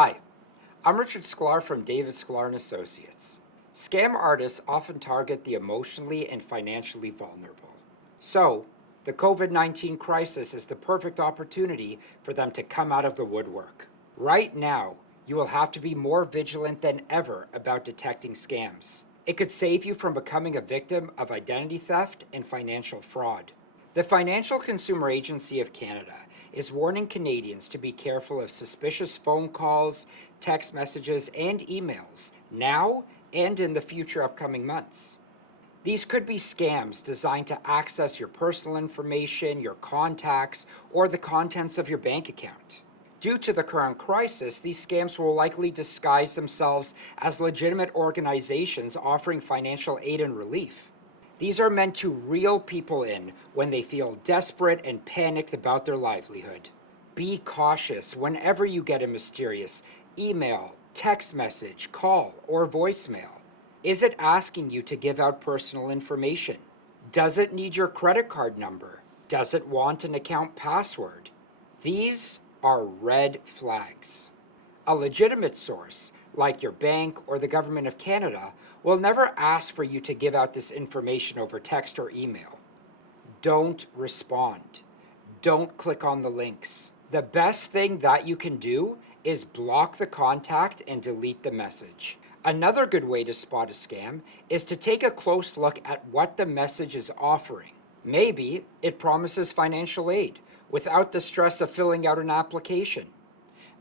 Hi, I'm Richard Sklar from Sklar Associates. Scam artists often target the emotionally and financially vulnerable. So, the COVID-19 crisis is the perfect opportunity for them to come out of the woodwork. Right now, you will have to be more vigilant than ever about detecting scams. It could save you from becoming a victim of identity theft and financial fraud. The Financial Consumer Agency of Canada is warning Canadians to be careful of suspicious phone calls, text messages, and emails now and in the future upcoming months. These could be scams designed to access your personal information, your contacts, or the contents of your bank account. Due to the current crisis, these scams will likely disguise themselves as legitimate organizations offering financial aid and relief. These are meant to reel people in when they feel desperate and panicked about their livelihood. Be cautious whenever you get a mysterious email, text message, call, or voicemail. Is it asking you to give out personal information? Does it need your credit card number? Does it want an account password? These are red flags. A legitimate source, like your bank or the Government of Canada, will never ask for you to give out this information over text or email. Don't respond. Don't click on the links. The best thing that you can do is block the contact and delete the message. Another good way to spot a scam is to take a close look at what the message is offering. Maybe it promises financial aid without the stress of filling out an application.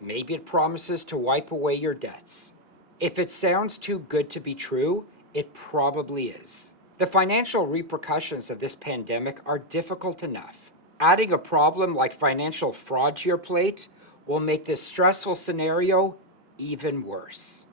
Maybe it promises to wipe away your debts. If it sounds too good to be true, it probably is. The financial repercussions of this pandemic are difficult enough. Adding a problem like financial fraud to your plate will make this stressful scenario even worse.